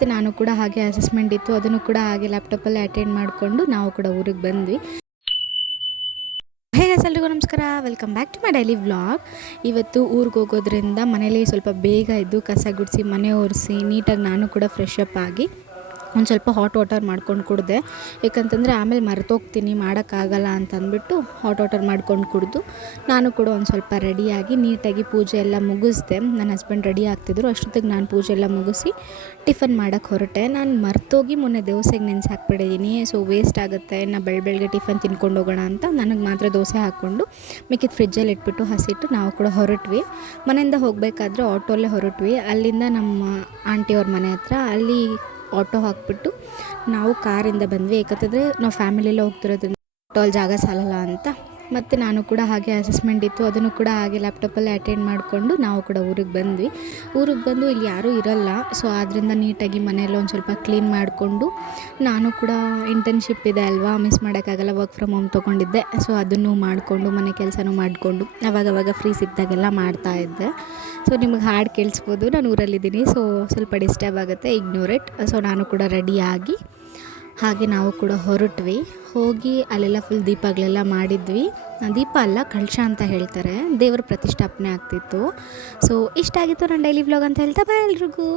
ಮತ್ತು ನಾನು ಕೂಡ ಹಾಗೆ ಅಸೆಸ್ಮೆಂಟ್ ಇತ್ತು, ಅದನ್ನು ಕೂಡ ಹಾಗೆ ಲ್ಯಾಪ್ಟಾಪಲ್ಲಿ ಅಟೆಂಡ್ ಮಾಡಿಕೊಂಡು ನಾವು ಕೂಡ ಊರಿಗೆ ಬಂದ್ವಿ. ಹೇ ಗೈಸ್, ಎಲ್ರಿಗೂ ನಮಸ್ಕಾರ, welcome back to my daily vlog. ಇವತ್ತು ಊರಿಗೆ ಹೋಗೋದ್ರಿಂದ ಮನೇಲಿ ಸ್ವಲ್ಪ ಬೇಗ ಎದ್ದು ಕಸ ಗುಡಿಸಿ ಮನೆ ಒರೆಸಿ ನೀಟಾಗಿ ನಾನು ಕೂಡ ಫ್ರೆಶ್ ಅಪ್ ಆಗಿ ಒಂದು ಸ್ವಲ್ಪ ಹಾಟ್ ವಾಟರ್ ಮಾಡ್ಕೊಂಡು ಕುಡಿದೆ. ಏಕಂತಂದರೆ ಆಮೇಲೆ ಮರ್ತೋಗ್ತೀನಿ ಮಾಡೋಕ್ಕಾಗಲ್ಲ ಅಂತಂದ್ಬಿಟ್ಟು ಹಾಟ್ ವಾಟರ್ ಮಾಡ್ಕೊಂಡು ಕುಡಿದು ನಾನು ಕೂಡ ಒಂದು ಸ್ವಲ್ಪ ರೆಡಿಯಾಗಿ ನೀಟಾಗಿ ಪೂಜೆ ಎಲ್ಲ ಮುಗಿಸ್ದೆ. ನನ್ನ ಹಸ್ಬೆಂಡ್ ರೆಡಿ ಆಗ್ತಿದ್ರು, ಅಷ್ಟೊತ್ತಿಗೆ ನಾನು ಪೂಜೆ ಎಲ್ಲ ಮುಗಿಸಿ ಟಿಫನ್ ಮಾಡೋಕ್ಕೆ ಹೊರಟೆ. ನಾನು ಮರ್ತೋಗಿ ಮೊನ್ನೆ ದೋಸೆಗೆ ನೆನೆಸಿ ಹಾಕ್ಬಿಟ್ಟಿದ್ದೀನಿ. ಸೊ ವೇಸ್ಟ್ ಆಗುತ್ತೆ, ನಾ ಬೆಳಗ್ಗೆ ಟಿಫನ್ ತಿನ್ಕೊಂಡು ಹೋಗೋಣ ಅಂತ ನನಗೆ ಮಾತ್ರ ದೋಸೆ ಹಾಕ್ಕೊಂಡು ಮಿಕ್ಕಿದ ಫ್ರಿಜ್ಜಲ್ಲಿ ಇಟ್ಬಿಟ್ಟು ಹಸಿಟ್ಟು ನಾವು ಕೂಡ ಹೊರಟ್ವಿ. ಮನೆಯಿಂದ ಹೋಗಬೇಕಾದ್ರೆ ಆಟೋಲ್ಲೇ ಹೊರಟ್ವಿ. ಅಲ್ಲಿಂದ ನಮ್ಮ ಆಂಟಿಯವ್ರ ಮನೆ ಹತ್ರ ಅಲ್ಲಿ ಆಟೋ ಹಾಕ್ಬಿಟ್ಟು ನಾವು ಕಾರಿಂದ ಬಂದ್ವಿ. ಏಕಂತಂದರೆ ನಾವು ಫ್ಯಾಮಿಲಿಯೆಲ್ಲ ಹೋಗ್ತಿರೋದ್ರಿಂದ ಆಟೋಲ್ಲಿ ಜಾಗ ಸಾಲಲ್ಲ ಅಂತ. ಮತ್ತು ನಾನು ಕೂಡ ಹಾಗೆ ಅಸೆಸ್ಮೆಂಟ್ ಇತ್ತು, ಅದನ್ನು ಕೂಡ ಹಾಗೆ ಲ್ಯಾಪ್ಟಾಪಲ್ಲಿ ಅಟೆಂಡ್ ಮಾಡಿಕೊಂಡು ನಾವು ಕೂಡ ಊರಿಗೆ ಬಂದ್ವಿ. ಊರಿಗೆ ಬಂದು ಇಲ್ಲಿ ಯಾರೂ ಇರೋಲ್ಲ, ಸೊ ಆದ್ದರಿಂದ ನೀಟಾಗಿ ಮನೆಯೆಲ್ಲ ಒಂದು ಸ್ವಲ್ಪ ಕ್ಲೀನ್ ಮಾಡಿಕೊಂಡು ನಾನು ಕೂಡ ಇಂಟರ್ನ್ಶಿಪ್ ಇದೆ ಅಲ್ವಾ, ಮಿಸ್ ಮಾಡೋಕ್ಕಾಗಲ್ಲ, ವರ್ಕ್ ಫ್ರಮ್ ಹೋಮ್ ತೊಗೊಂಡಿದ್ದೆ. ಸೊ ಅದನ್ನು ಮಾಡಿಕೊಂಡು ಮನೆ ಕೆಲಸನೂ ಮಾಡಿಕೊಂಡು ಅವಾಗವಾಗ ಫ್ರೀ ಸಿಕ್ಕಿದಾಗೆಲ್ಲ ಮಾಡ್ತಾಯಿದ್ದೆ. ಸೊ ನಿಮಗೆ ಹಾಡು ಕೇಳಿಸ್ಬೋದು, ನಾನು ಊರಲ್ಲಿದ್ದೀನಿ, ಸೊ ಸ್ವಲ್ಪ ಡಿಸ್ಟರ್ಬ್ ಆಗುತ್ತೆ, ಇಗ್ನೋರ್ ಇಟ್. ಸೊ ನಾನು ಕೂಡ ರೆಡಿಯಾಗಿ ಹಾಗೆ ನಾವು ಕೂಡ ಹೊರಟ್ವಿ. ಹೋಗಿ ಅಲ್ಲೆಲ್ಲ ಫುಲ್ ದೀಪಗಳೆಲ್ಲ ಮಾಡಿದ್ವಿ. ದೀಪ ಅಲ್ಲ, ಕಳಶ ಅಂತ ಹೇಳ್ತಾರೆ, ದೇವರ ಪ್ರತಿಷ್ಠಾಪನೆ ಆಗ್ತಿತ್ತು. ಸೊ ಇಷ್ಟ ಆಗಿತ್ತು ನನ್ನ ಡೈಲಿ ವ್ಲಾಗ್ ಅಂತ ಹೇಳ್ತಾ ಬಾಯ್ ಎಲ್ರಿಗೂ.